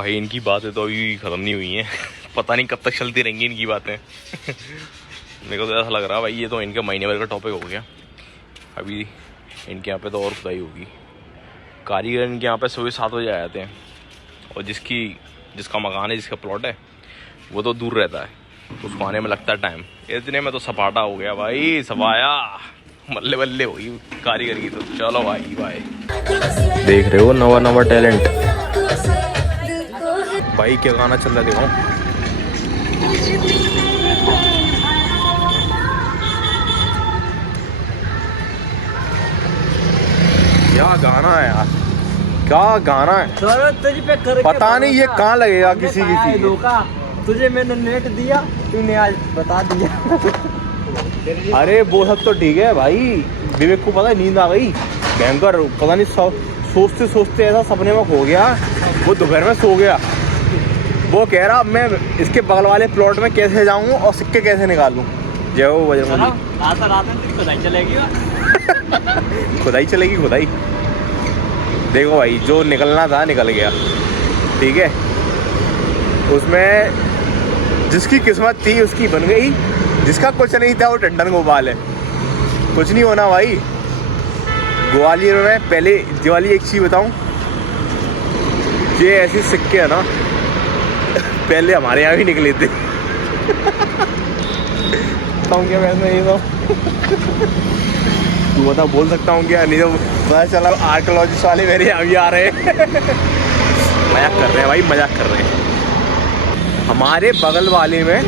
भाई इनकी बातें तो अभी ख़त्म नहीं हुई हैं। पता नहीं कब तक चलती रहेंगी इनकी बातें। मेरे को तो ऐसा लग रहा है भाई ये तो इनका महीने भर का टॉपिक हो गया। अभी इनके यहाँ पे तो और खुदाई होगी। कारीगर इनके यहाँ पे सुबह 7 बजे आ जाते हैं और जिसका मकान है, जिसका प्लॉट है, वो तो दूर रहता है, उसको आने में लगता है टाइम। इतने में तो सपाटा हो गया भाई, सफाया बल्ले बल्ले होगी कारीगर की। तो चलो भाई भाई, देख रहे हो नवा नवा टैलेंट भाई। क्या गाना चल रहा है दिखाओ। क्या गाना है यार, क्या गाना है। तुझे पे करके पता नहीं ये कहाँ लगेगा किसी तुझे मैंने नेट दिया, तूने आज बता दिया। अरे वो सब तो ठीक है भाई, विवेक को पता है नींद आ गई भयंकर। पता नहीं सोचते सोचते ऐसा सपने में खो गया, वो दोपहर में सो गया। वो कह रहा मैं इसके बगल वाले प्लॉट में कैसे जाऊं और सिक्के कैसे निकालूं। जय हो बजरंगबली। खुदाई चलेगी खुदाई चलेगी खुदाई। देखो भाई, जो निकलना था निकल गया, ठीक है। उसमें जिसकी किस्मत थी उसकी बन गई, जिसका कुछ नहीं था वो टंडन गोपाल है। कुछ नहीं होना भाई। ग्वालियर में पहले दिवाली एक चीज़ बताऊं, ये ऐसे सिक्के है ना पहले हमारे यहाँ भी निकले थे। बताऊँ क्या वैसे ये तो तू बता, बोल सकता हूँ क्या? नहीं तो पता चला आर्कोलॉजिस्ट वाले मेरे यहाँ भी आ रहे हैं। मजाक कर रहे हैं भाई, मजाक कर रहे हैं। हमारे बगल वाले में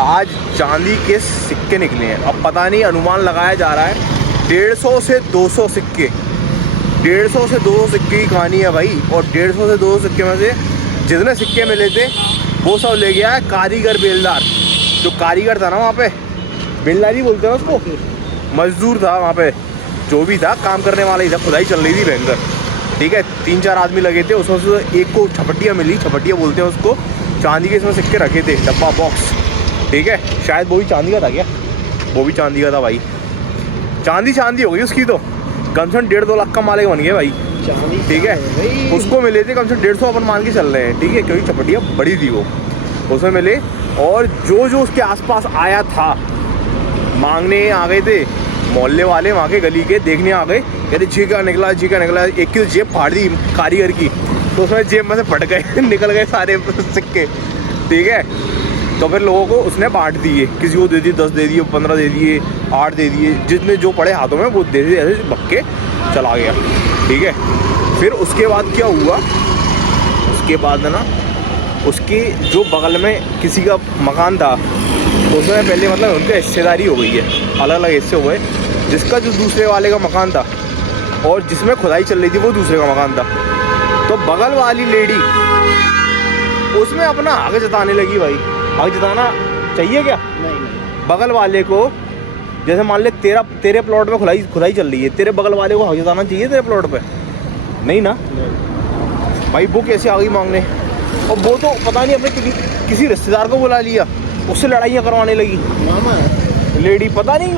आज चांदी के सिक्के निकले हैं। अब पता नहीं, अनुमान लगाया जा रहा है 150 से 200 सिक्के। 150 से 200 सिक्के की कहानी है भाई। और 150 से 200 सिक्के में से जितने सिक्के मिले थे वो सब ले गया है कारीगर बेलदार। जो कारीगर था ना वहाँ पे, बेलदार ही बोलते हैं उसको, मजदूर था वहाँ पे, जो भी था काम करने वाला ही था। खुदाई चल रही थी भयंकर, ठीक है। 3-4 आदमी लगे थे, उसमें से एक को छपटिया मिली, छपटिया बोलते हैं उसको। चांदी के इसमें सिक्के रखे थे, डब्बा बॉक्स, ठीक है। शायद वो भी चांदी का था क्या? वो भी चांदी का था भाई। चांदी हो गई उसकी तो। कम से कम 1.5-2 लाख का मालिक बन गया भाई, ठीक है। उसको मिले थे कम से कम 150 अपन मान के चल रहे हैं, ठीक है, क्योंकि छपटिया बड़ी थी वो, उसमें मिले। और जो उसके आसपास आया था मांगने आ गए थे मोहल्ले वाले, वहाँ के गली के देखने आ गए, कहते झीका निकला। एक की तो जेब फाड़ दी कारीगर की, तो उसमें जेब में से फट गए निकल गए सारे सिक्के, ठीक है। तो फिर लोगों को उसने बांट दिए, किसी को दे दिए 10 दे दिए, 15 दे दिए, 8 दे दिए, जितने जो पड़े हाथों में वो दे दिए, ऐसे बक्के चला गया, ठीक है। फिर उसके बाद क्या हुआ, उसके बाद ना उसके जो बगल में किसी का मकान था, उसमें पहले मतलब उनकी हिस्सेदारी हो गई है, अलग अलग हिस्से हुए। जिसका जो दूसरे वाले का मकान था और जिसमें खुदाई चल रही थी वो दूसरे का मकान था, तो बगल वाली लेडी उसमें अपना हक जताने लगी भाई। हक जताना चाहिए क्या? नहीं। बगल वाले को, जैसे मान ले तेरे प्लॉट में खुदाई चल रही है, तेरे बगल वाले को हक जताना चाहिए तेरे प्लॉट पे? नहीं ना भाई। वो कैसे आ गई मांगने, और वो तो पता नहीं अपने किसी रिश्तेदार को बुला लिया, उससे लड़ाइयाँ करवाने लगी मामा लेडी। पता नहीं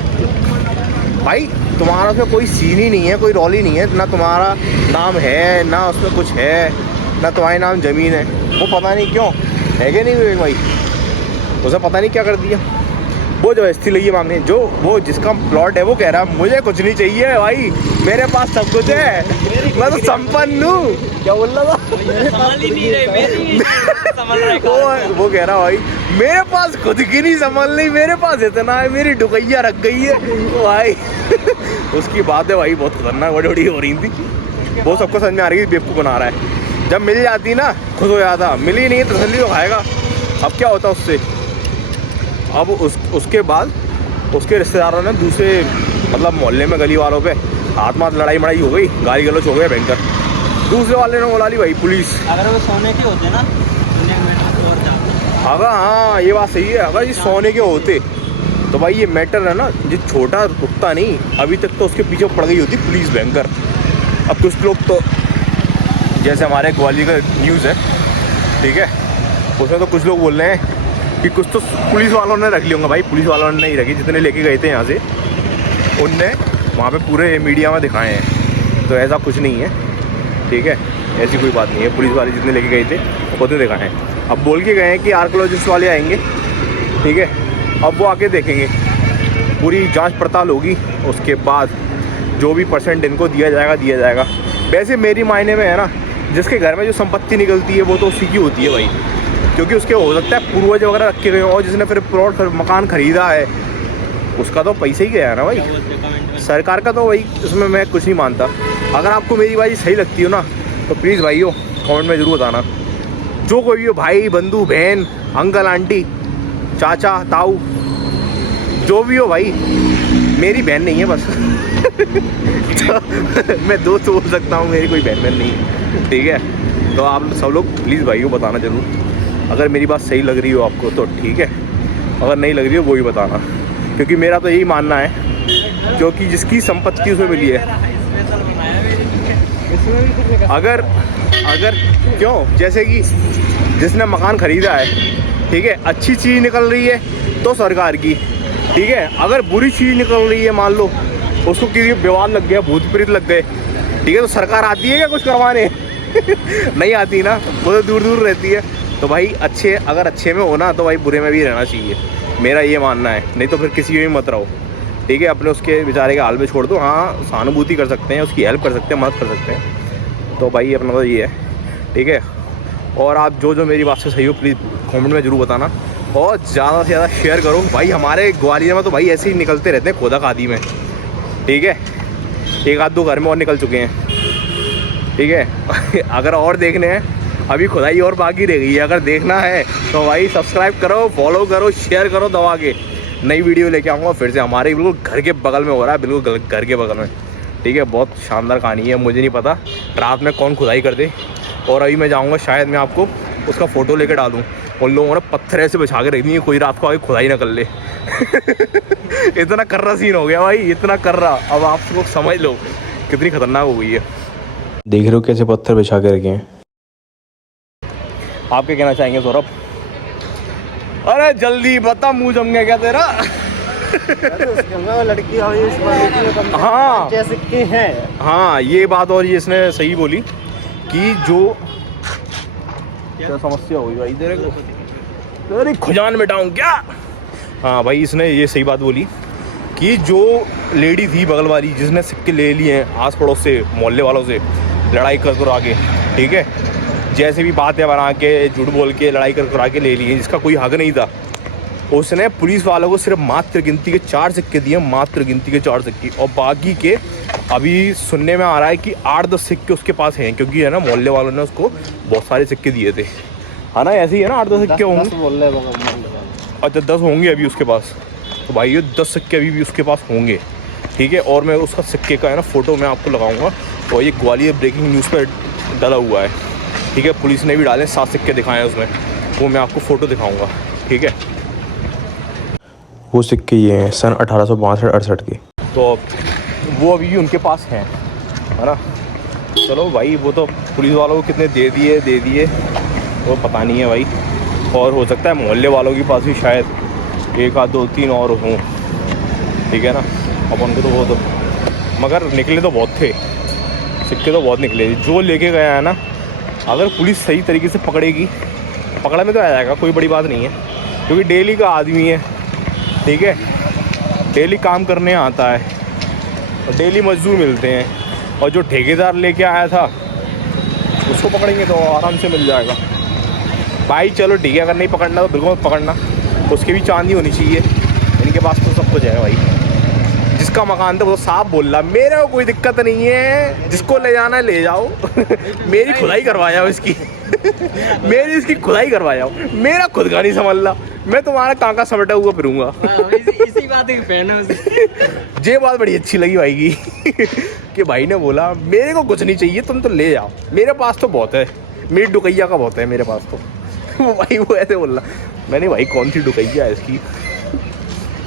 भाई, तुम्हारा उसमें कोई सीन ही नहीं है, कोई रोल ही नहीं है ना, तुम्हारा नाम है ना उसमें कुछ है, ना तुम्हारे नाम ज़मीन है। वो पता नहीं क्यों है कि नहीं विवेक भाई, उसे पता नहीं क्या कर दिया। वो जबरदस्ती लगी मांगने, जो वो जिसका प्लॉट है वो कह रहा है मुझे कुछ नहीं चाहिए भाई, मेरे पास सब कुछ है, मैं तो संपन्न हूँ। क्या बोल रहा था? वो कह रहा भाई मेरे पास खुद की नहीं संभल नहीं, मेरे पास इतना है, मेरी डुकैया रख गई है भाई। उसकी बात है भाई, बहुत खतरनाक बड़ी हो रही थी। वो सबको समझ में आ रही थी बेवकूफ़ बना रहा है। जब मिल जाती ना खुद हो जाता, मिली नहीं तसल्ली तो खाएगा। अब क्या होता उससे, अब उसके बाद उसके रिश्तेदारों ने दूसरे मतलब मोहल्ले में गली वालों पे हाथ लड़ाई मड़ाई हो गई, गाली गलौच हो गया भयंकर। दूसरे वाले ने बुला ली भाई पुलिस। अगर वो सोने के होते ना, अगर हाँ ये बात सही है, अगर ये सोने के होते तो भाई ये मैटर है ना, जो छोटा रुकता नहीं। अभी तक तो उसके पीछे पड़ गई होती पुलिस भयंकर। अब कुछ लोग तो जैसे हमारे ग्वालियर का न्यूज़ है, ठीक है, उसमें तो कुछ लोग बोल रहे हैं कि कुछ तो पुलिस वालों ने रख लिया होगा भाई। पुलिस वालों ने नहीं रखी, जितने लेके गए थे यहाँ से उनने वहाँ पे पूरे मीडिया में दिखाए हैं, तो ऐसा कुछ नहीं है, ठीक है। ऐसी कोई बात नहीं है। पुलिस वाले जितने लेके गए थे उतने दिखाए हैं। अब बोल के गए हैं कि आर्कोलॉजिस्ट वाले आएंगे, ठीक है, अब वो आके देखेंगे, पूरी जांच पड़ताल होगी, उसके बाद जो भी परसेंट इनको दिया जाएगा। वैसे मेरी मायने में है ना, जिसके घर में जो संपत्ति निकलती है वो तो उसी की होती है भाई, क्योंकि उसके हो सकता है पूर्वज वगैरह रखे गए और जिसने फिर प्लॉट मकान ख़रीदा है उसका तो पैसे ही गया है ना भाई, सरकार का तो भाई, इसमें मैं कुछ नहीं मानता। अगर आपको मेरी बात सही लगती हो ना तो प्लीज़ भाइयों कमेंट में ज़रूर बताना। जो कोई भी हो, भाई बंधु बहन अंकल आंटी चाचा ताऊ जो भी हो भाई, मेरी बहन नहीं है बस तो मैं दोस्त बोल सकता हूँ, मेरी कोई बहन नहीं है, ठीक है। तो आप सब लोग प्लीज़ भाइयों बताना ज़रूर, अगर मेरी बात सही लग रही हो आपको तो ठीक है, अगर नहीं लग रही हो वो भी बताना, क्योंकि मेरा तो यही मानना है, क्योंकि जिसकी संपत्ति उसे मिली है, अगर क्यों, जैसे कि जिसने मकान ख़रीदा है, ठीक है, अच्छी चीज़ निकल रही है तो सरकार की, ठीक है, अगर बुरी चीज़ निकल रही है, मान लो उसको किसी विवाद लग गया, भूत प्रेत लग गए, ठीक है, तो सरकार आती है क्या कुछ करवाने नहीं आती ना, वो तो दूर दूर रहती है। तो भाई अच्छे, अगर अच्छे में हो ना तो भाई बुरे में भी रहना चाहिए, मेरा ये मानना है। नहीं तो फिर किसी में भी मत रहो, ठीक है, अपने उसके बेचारे के हाल में छोड़ दो। हाँ, सहानुभूति कर सकते हैं, उसकी हेल्प कर सकते हैं, मदद कर सकते हैं, तो भाई अपना तो ये है, ठीक है। और आप जो मेरी बात से सही हो प्लीज़ कमेंट में ज़रूर बताना, और ज़्यादा से ज़्यादा शेयर करो भाई। हमारे ग्वालियर में तो भाई ऐसे ही निकलते रहते हैं खोदा खादी में, ठीक है, एक आध दो घर में और निकल चुके हैं, ठीक है अगर और देखने हैं, अभी खुदाई और बाकी रह गई है, अगर देखना है तो भाई सब्सक्राइब करो, फॉलो करो, शेयर करो दबा के। नई वीडियो लेके आऊँगा फिर से, हमारे बिल्कुल घर के बगल में हो रहा है, बिल्कुल घर के बगल में, ठीक है। बहुत शानदार कहानी है, मुझे नहीं पता रात में कौन खुदाई कर दे। और अभी मैं जाऊँगा, शायद मैं आपको उसका फ़ोटो लेकर डालूँ। उन लोगों ने पत्थर ऐसे बिछा के रख दिए, कोई रात को आगे खुदाई ना कर ले इतना कर्रा सीन हो गया भाई, इतना कर्रा। अब आप लोग समझ लो कितनी खतरनाक हो गई है। देख रहे हो कैसे पत्थर बिछा के रखे हैं। आप क्या कहना चाहेंगे सौरभ? अरे जल्दी बता, मुँह जम गया क्या तेरा? लड़की हाँ जैसे कि है, हाँ ये बात और ये इसने सही बोली कि जो क्या समस्या हुई भाई तेरे को, तेरी खुजान मिटाऊं क्या? हाँ भाई इसने ये सही बात बोली कि जो लेडी थी बगल वाली जिसने सिक्के ले लिए हैं आस पड़ोस से, मोहल्ले वालों से लड़ाई कर कर आके, ठीक है, जैसे भी बातें बना के झूठ बोल के लड़ाई कर कर आके ले लिए, जिसका कोई हक नहीं था, उसने पुलिस वालों को सिर्फ मात्र गिनती के 4 सिक्के दिए, मात्र गिनती के 4 सिक्के, और बाकी के अभी सुनने में आ रहा है कि 8-10 सिक्के उसके पास हैं, क्योंकि है ना मोहल्ले वालों ने उसको बहुत सारे सिक्के दिए थे, है ना, ऐसे ही है ना, 8-10 सिक्के होंगे। अच्छा 10 होंगे अभी उसके पास, तो भाई ये 10 सिक्के अभी भी उसके पास होंगे, ठीक है। और मैं उसका सिक्के का है ना फ़ोटो मैं आपको लगाऊंगा, और ये ग्वालियर ब्रेकिंग न्यूज़ पर डाला हुआ है, ठीक है, पुलिस ने भी डाले 7 सिक्के दिखाए हैं उसमें, वो मैं आपको फ़ोटो दिखाऊँगा, ठीक है। वो सिक्के ये हैं सन 1862-68 के, तो वो अभी भी उनके पास हैं, है ना। चलो भाई वो तो पुलिस वालों को कितने दे दिए वो पता नहीं है भाई, और हो सकता है मोहल्ले वालों के पास भी शायद 1 आध 2 3 और हों, ठीक है ना। अब उनको तो वो तो, मगर निकले तो बहुत थे सिक्के, तो बहुत निकले जो लेके गया है ना। अगर पुलिस सही तरीके से पकड़ेगी, पकड़ा में तो आ जाएगा, कोई बड़ी बात नहीं है, क्योंकि डेली का आदमी है, ठीक है, डेली काम करने आता है, डेली मजदूर मिलते हैं, और जो ठेकेदार लेके आया था उसको पकड़ेंगे तो आराम से मिल जाएगा भाई। चलो ठीक है, अगर नहीं पकड़ना तो बिल्कुल मत पकड़ना, उसकी भी चांदी होनी चाहिए, इनके पास तो सब कुछ है भाई। जिसका मकान था वो साफ बोल रहा, मेरे को कोई दिक्कत नहीं है, जिसको ले जाना है ले जाओ मेरी खुदाई करवा जाओ इसकी मेरी इसकी खुदाई करवा जाओ, मेरा खुद का नहीं संभल, मैं तुम्हारा कांका समेटा हुआ फिरूंगा इसी बात की फैन है। ये बात बड़ी अच्छी लगी भाई की कि भाई ने बोला मेरे को कुछ नहीं चाहिए, तुम तो ले जाओ, मेरे पास तो बहुत है, मेरी डुकैया का बहुत है मेरे पास तो भाई वो ऐसे बोल रहा। मैंने भाई कौन सी डुकैया है इसकी?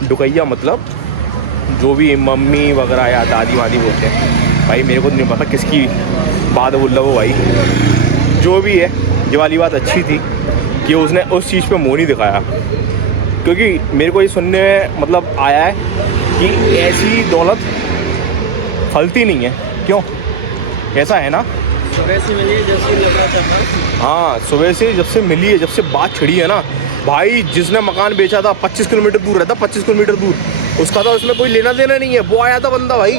डुकैया मतलब जो भी मम्मी वगैरह या दादी वादी बोलते हैं भाई, मेरे को नहीं पता किसकी बात बोल रहा वो भाई। जो भी है, ये वाली बात अच्छी थी कि उसने उस चीज़ पे मुँह नहीं दिखाया, क्योंकि मेरे को ये सुनने में मतलब आया है कि ऐसी दौलत फलती नहीं है। क्यों ऐसा है ना, सुबह से मिली जब से लगा था। हाँ सुबह से जब से मिली है, जब से बात छिड़ी है ना भाई, जिसने मकान बेचा था 25 किलोमीटर दूर रहता, 25 किलोमीटर दूर, उसका तो उसमें कोई लेना देना नहीं है। वो आया था बंदा भाई,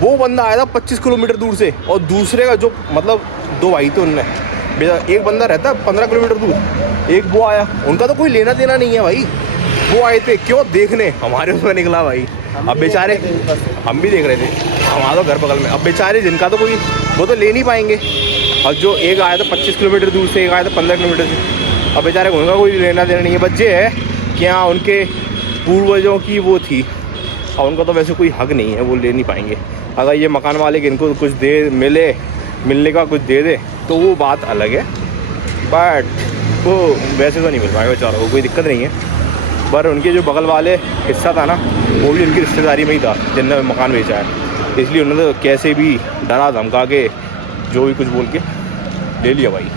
वो बंदा आया था 25 किलोमीटर दूर से, और दूसरे का जो मतलब 2 भाई थे उनने बेचा, एक बंदा रहता 15 किलोमीटर दूर, एक वो आया, उनका तो कोई लेना देना नहीं है भाई। वो आए थे क्यों देखने, हमारे उसमें निकला भाई। अब बेचारे हम भी देख रहे थे, हमारा घर बगल में। अब बेचारे जिनका तो कोई, वो तो ले नहीं पाएंगे। अब जो एक आया था 25 किलोमीटर दूर से, एक आया था 15 किलोमीटर से, अब बेचारे उनका कोई लेना देना नहीं है। बच्चे है कि हाँ उनके पूर्वजों की वो थी, और उनका तो वैसे कोई हक नहीं है, वो ले नहीं पाएंगे। अगर ये मकान मालिक इनको कुछ दे, मिलने का कुछ दे दे तो वो बात अलग है, बट वो वैसे तो नहीं मिल पाएगा बेचारों को, कोई दिक्कत नहीं है। पर उनके जो बगल वाले हिस्सा था ना, वो भी उनकी रिश्तेदारी में ही था जिनने मकान बेचा है, इसलिए उन्होंने तो कैसे भी डरा धमका के जो भी कुछ बोल के ले लिया भाई।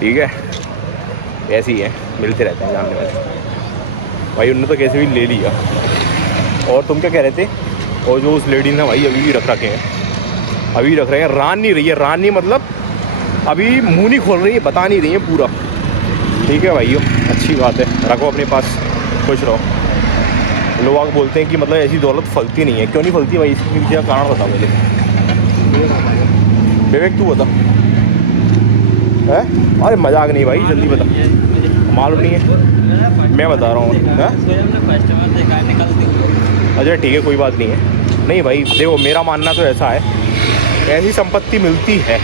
ठीक है, ऐसे ही है, मिलते रहते हैं जानने वाले भाई। उन्होंने तो कैसे भी ले लिया। और तुम क्या कह रहे थे? और जो उस लेडी ने भाई अभी भी रख रखे हैं, अभी रख रहे हैं, रान नहीं रही है। रान नहीं मतलब अभी मुंह नहीं खोल रही है, बता नहीं रही है पूरा। ठीक है भाइयों, अच्छी बात है, रखो अपने पास, खुश रहो। लोग बोलते हैं कि मतलब ऐसी दौलत फलती नहीं है, क्यों नहीं फलती भाई? इसके पीछे का कारण बता मुझे। विवेक तू बता है? अरे मजाक नहीं भाई, जल्दी बता, मालूम नहीं है, मैं बता रहा हूँ। अच्छा ठीक है, कोई बात नहीं है। नहीं भाई देखो, मेरा मानना तो ऐसा है, ऐसी संपत्ति मिलती है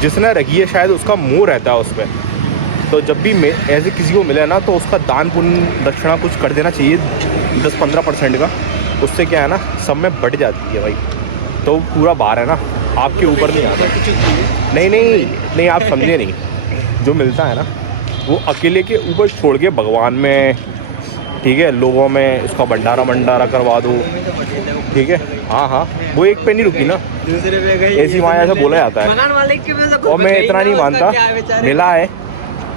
जिसने रखी है, शायद उसका मोह रहता है उस पर। तो जब भी ऐसे किसी को मिले ना, तो उसका दान पुण्य दक्षिणा कुछ कर देना चाहिए 10-15% का। उससे क्या है ना, सब में बढ़ जाती है भाई। तो पूरा भार है ना आपके ऊपर नहीं आता। नहीं नहीं नहीं, आप समझे नहीं। जो मिलता है ना वो अकेले के ऊपर छोड़ के भगवान में, ठीक है, लोगों में इसका भंडारा करवा दो। ठीक है, हाँ हाँ, वो एक पे नहीं रुकी ना, ऐसी माया से बोला जाता है। और मैं इतना नहीं मानता,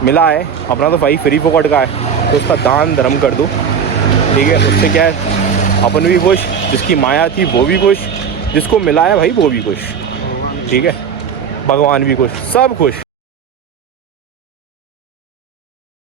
मिला है अपना तो भाई फ्री फोकट का है, तो उसका दान धर्म कर दो। ठीक है, उससे क्या है, अपन भी खुश, जिसकी माया थी वो भी खुश, जिसको मिला है भाई वो भी खुश। ठीक है, भगवान भी खुश, सब खुश।